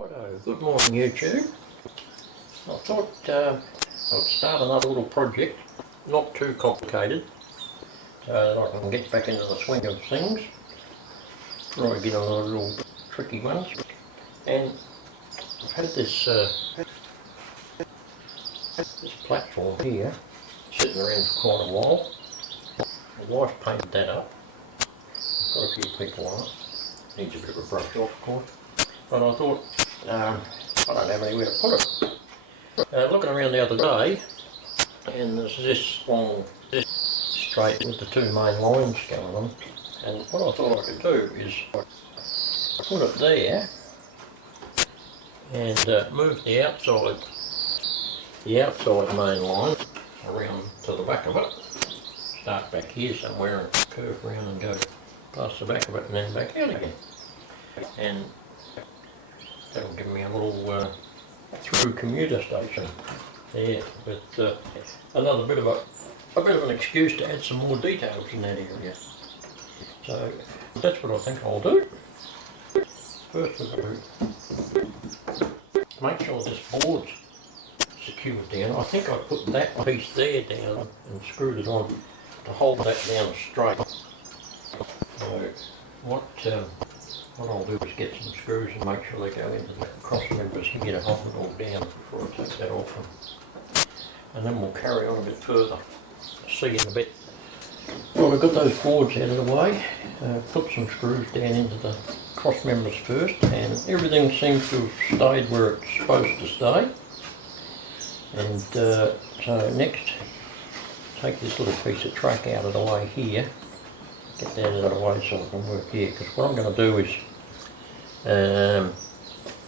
Righto, good morning YouTube. I thought I'd start another little project, not too complicated, so that I can get back into the swing of things. Try to get on the little tricky ones. And I've had this platform here sitting around for quite a while. My wife painted that up. Got a few people on it. Needs a bit of a brush off, of course. But I thought, I don't have anywhere to put it. Looking around the other day, and there's this long, straight with the two main lines going on. And what I thought I could do is put it there and move the outside main line around to the back of it. Start back here somewhere and curve around and go past the back of it and then back out again. And that'll give me a little through commuter station there, but another bit of an excuse to add some more details in that area. So that's what I think I'll do. First of all, make sure this board's secured down. I think I put that piece there down and screwed it on to hold that down straight. So what I'll do is get some screws and make sure they go into the cross members and get it hold it all down before I take that off. And then we'll carry on a bit further. See you in a bit. Well, we've got those boards out of the way. Put some screws down into the cross members first, and everything seems to have stayed where it's supposed to stay. And so next, take this little piece of track out of the way here. Get that out of the way so I can work here, because what I'm going to do is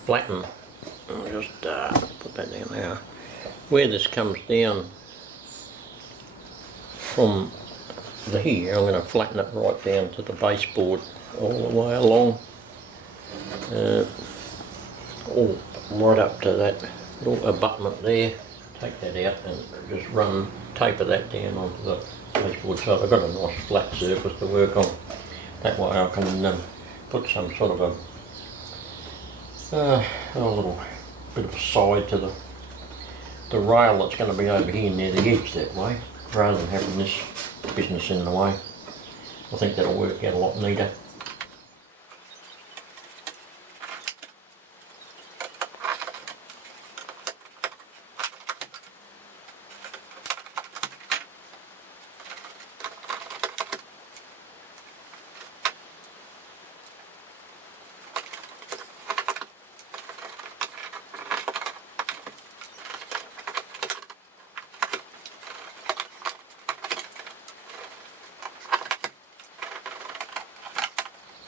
flatten. I'll just put that down there. Where this comes down from here, I'm going to flatten it right down to the baseboard all the way along, all right up to that little abutment there. Take that out and just taper that down onto the baseboard, so I've got a nice flat surface to work on. That way I can put some sort of a little bit of a side to the rail that's going to be over here near the edge that way, rather than having this business in the way. I think that'll work out a lot neater.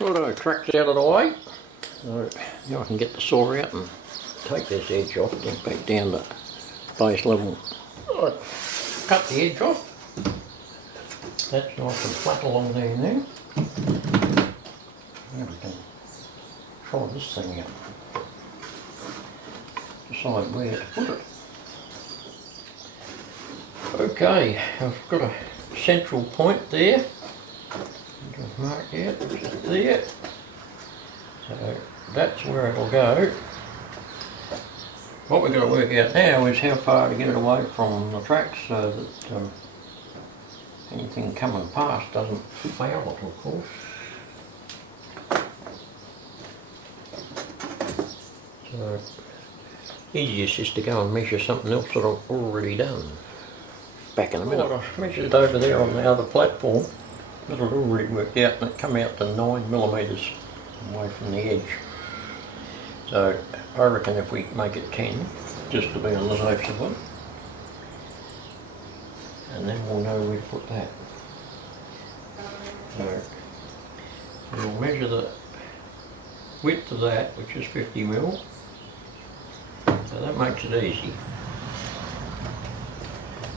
Righto, track's out of the way, so now I can get the saw out and take this edge off, get back down to base level. Right, cut the edge off. That's nice and flat along there now. Now we can try this thing out. Decide where to put it. Okay, I've got a central point there. Just mark out just there. So that's where it'll go. What we've got to work out now is how far to get it away from the tracks so that anything coming past doesn't foul it, of course. So easiest is to go and measure something else that I've already done. Back in a minute. I measured it over there on the other platform. It had already worked out, and it come out to 9mm away from the edge. So I reckon if we make it 10, just to be on the safe side, and then we'll know where to put that. So we'll measure the width of that, which is 50mm. So that makes it easy.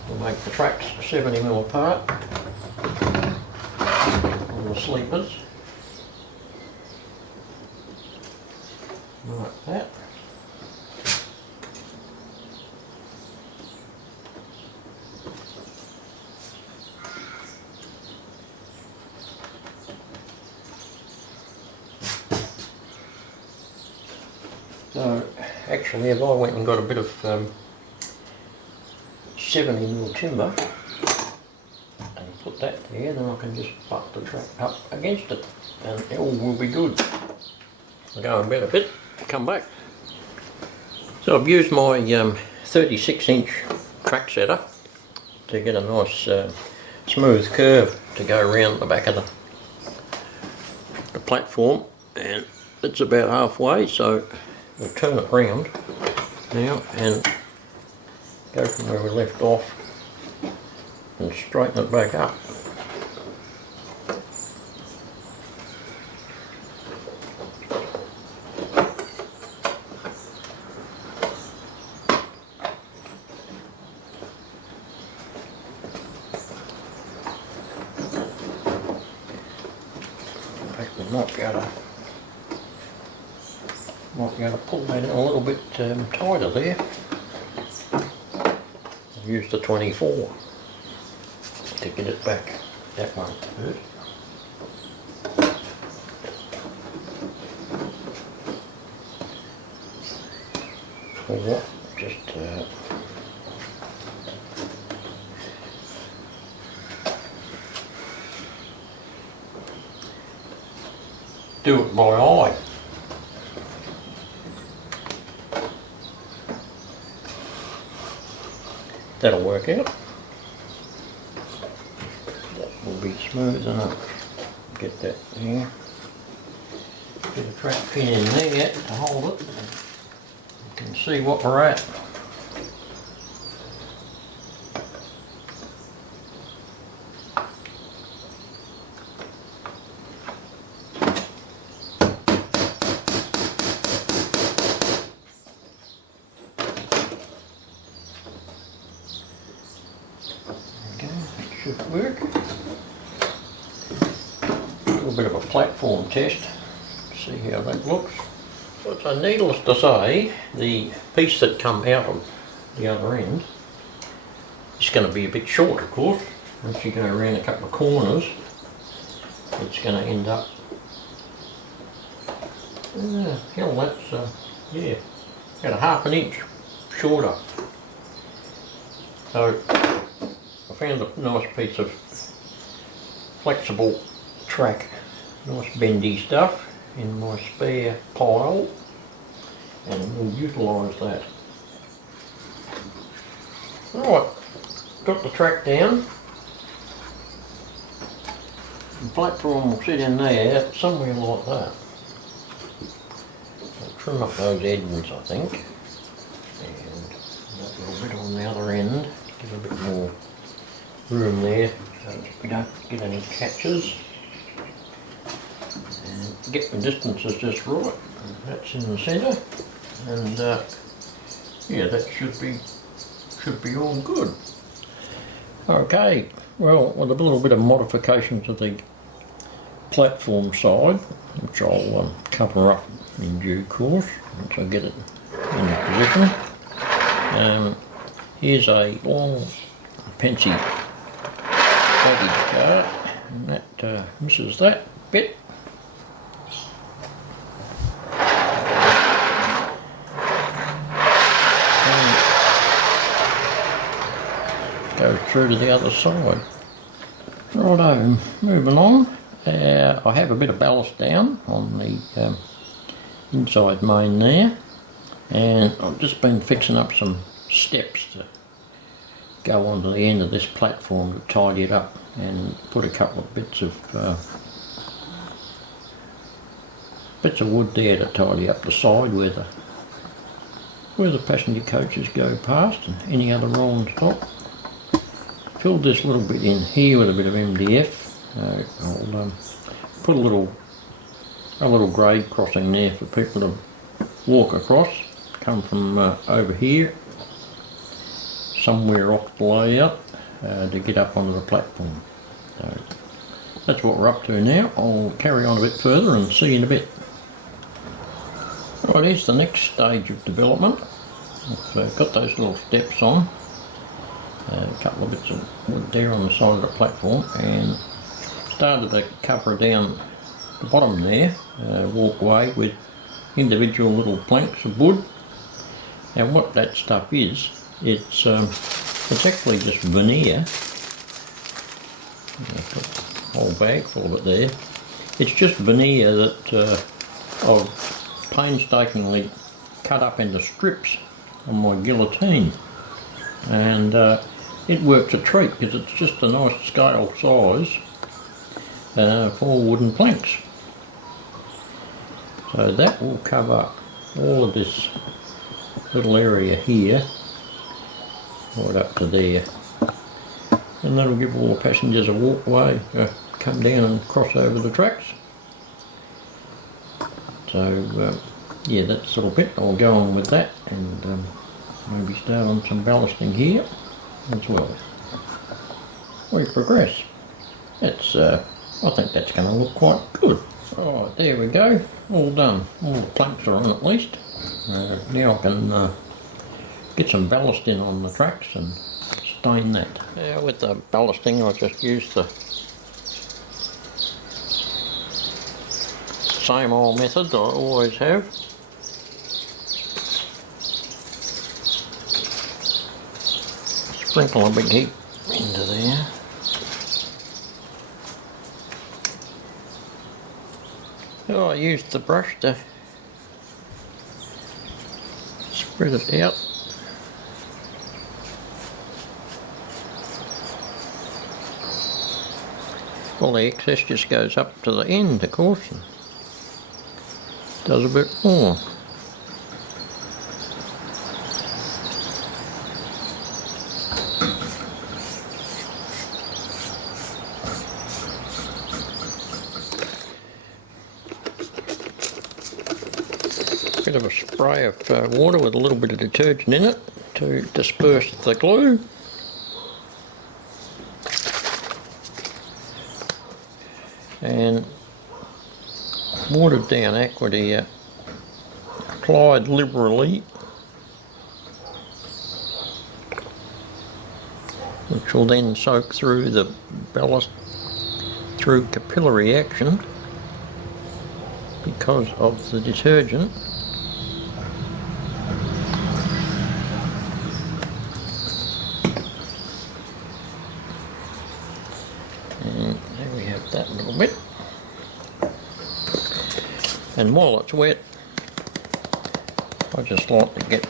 We'll make the tracks 70mm apart on the sleepers, like that. So actually, if I went and got a bit of 70mm timber and put that there, then I can just butt the track up against it and it all will be good. I'll go and bed a bit, come back. So I've used my 36-inch track setter to get a nice smooth curve to go around the back of the platform, and it's about halfway, so we'll turn it round now and go from where we left off and straighten it back up. Might be able to pull that in a little bit tighter there. I've used the 24 to get it back that one first. Or just do it by eye. That'll work out. That will be smooth enough. Get that there. Get a track pin in there to hold it. You can see what we're at. Should work. A little bit of a platform test, see how that looks. So needless to say, the piece that come out of the other end is going to be a bit short, of course. Once you go around a couple of corners, it's going to end up, hell, that's, yeah, about a half an inch shorter. So I found a nice piece of flexible track, nice bendy stuff in my spare pile, and we'll utilise that. Right, got the track down. The platform will sit in there, somewhere like that. I'll trim up those edges, I think, and that little bit on the other end, give a bit more room there so we don't get any catches, and get the distances just right. That's in the centre, and yeah, that should be all good. Okay, well, with a little bit of modification to the platform side, which I'll cover up in due course once I get it in position. Here's a long pensy baggage cart, and that misses that bit. And go through to the other side. Righto, moving on. I have a bit of ballast down on the inside main there, and I've just been fixing up some steps to go onto the end of this platform to tidy it up, and put a couple of bits of wood there to tidy up the side where the passenger coaches go past and any other rolling stock. Filled this little bit in here with a bit of MDF. I'll put a little grade crossing there for people to walk across, come from over here somewhere off the layout to get up onto the platform. So that's what we're up to now. I'll carry on a bit further and see you in a bit. Right, here's the next stage of development. I've got those little steps on, a couple of bits of wood there on the side of the platform, and started to cover down the bottom there, walkway with individual little planks of wood Now what that stuff is, it's actually just veneer. I've got a whole bag full of it there. It's just veneer that I've painstakingly cut up into strips on my guillotine, and it works a treat because it's just a nice scale size for wooden planks. So that will cover all of this little area here, right up to there, and that'll give all the passengers a walkway to come down and cross over the tracks. So yeah, that's a little bit. I'll go on with that and maybe start on some ballasting here as well. We progress. That's I think that's going to look quite good. Alright, there we go, all done. All the planks are on at least. Now I can get some ballast in on the tracks and stain that. Yeah, with the ballasting I just used the same old method that I always have. Sprinkle a big heap into there. Oh, I used the brush to spread it out. All the excess just goes up to the end, of course, and does a bit more. Bit of a spray of water with a little bit of detergent in it to disperse the glue. And watered down aqua here, applied liberally, which will then soak through the ballast through capillary action because of the detergent. And there we have that little bit. And while it's wet, I just like to get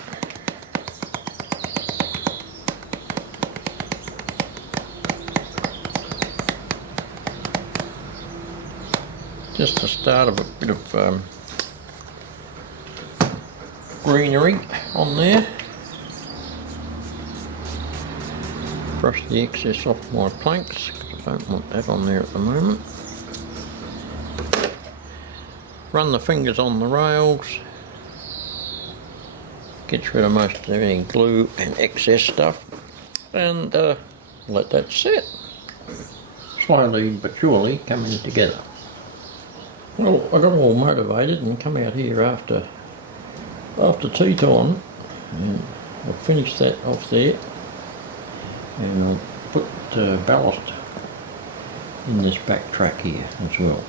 just the start of a bit of greenery on there. Brush the excess off my planks, because I don't want that on there at the moment. Run the fingers on the rails, gets rid of most of any glue and excess stuff, and let that set. Slowly but surely coming together. Well, I got all motivated and come out here after tea time, and I'll finish that off there, and I'll put ballast in this back track here as well.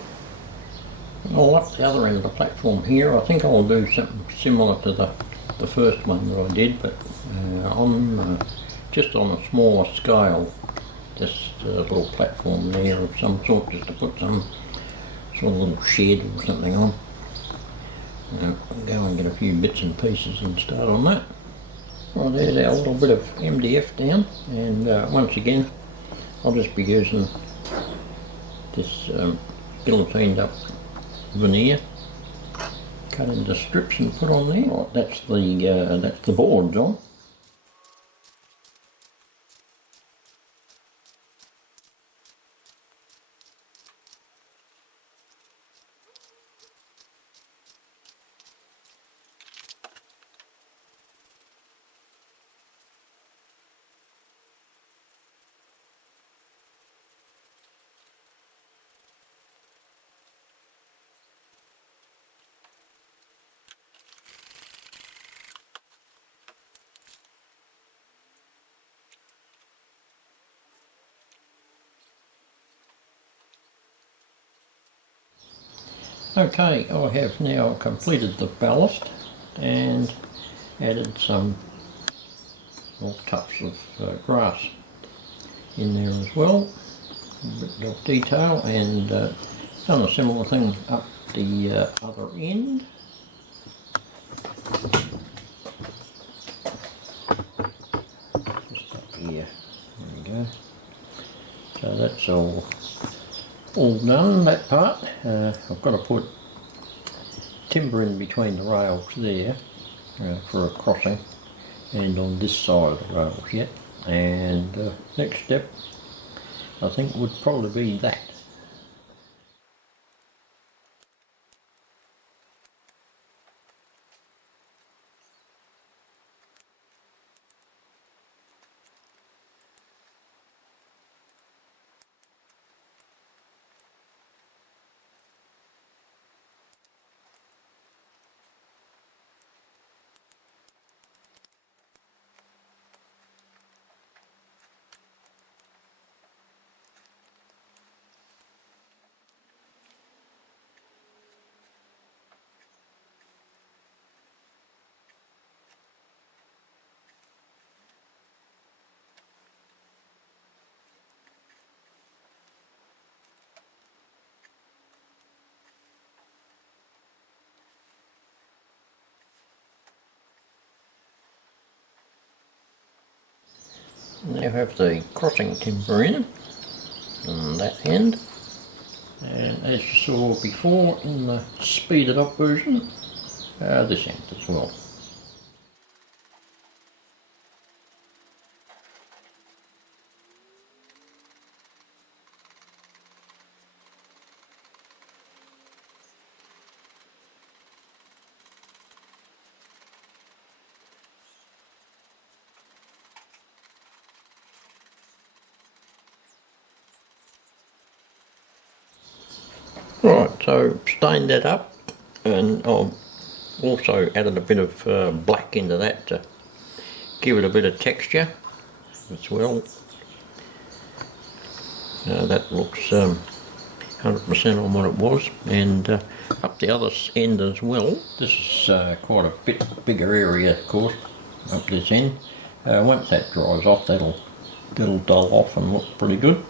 I'll up the other end of the platform here. I think I'll do something similar to the first one that I did, but just on a smaller scale, just a little platform there of some sort, just to put some sort of little shed or something on. I'll go and get a few bits and pieces and start on that. Well, there's our little bit of MDF down, and once again I'll just be using this guillotined up veneer, cut into strips and put on there. Right, that's the boards on. Okay, I have now completed the ballast, and added some more tufts of grass in there as well, a bit of detail, and done a similar thing up the other end. Just up here, there we go. So that's all done, that part. I've got to put timber in between the rails there for a crossing, and on this side of the rails yet. And next step I think would probably be that. Now have the crossing timber in on that end, and as you saw before in the speeded up version, this end as well. Right, so stained that up, and I've also added a bit of black into that to give it a bit of texture as well. That looks 100% on what it was, and up the other end as well. This is quite a bit bigger area, of course, up this end. Once that dries off, that'll dull off and look pretty good.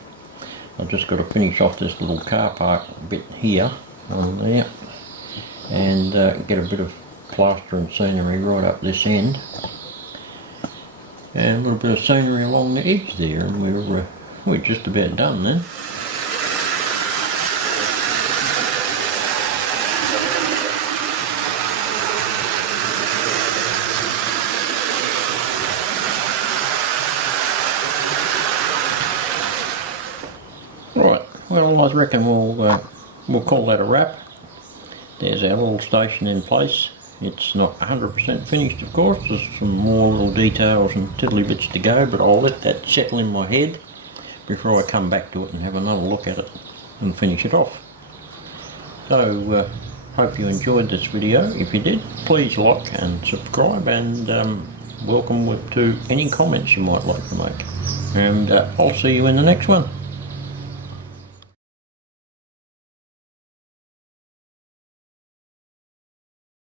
I've just got to finish off this little car park bit here on there, and get a bit of plaster and scenery right up this end, and a little bit of scenery along the edge there, and we're just about done then. Right, well, I reckon we'll call that a wrap. There's our little station in place. It's not 100% finished, of course. There's some more little details and tiddly bits to go, but I'll let that settle in my head before I come back to it and have another look at it and finish it off. So, hope you enjoyed this video. If you did, please like and subscribe, and welcome to any comments you might like to make. And I'll see you in the next one.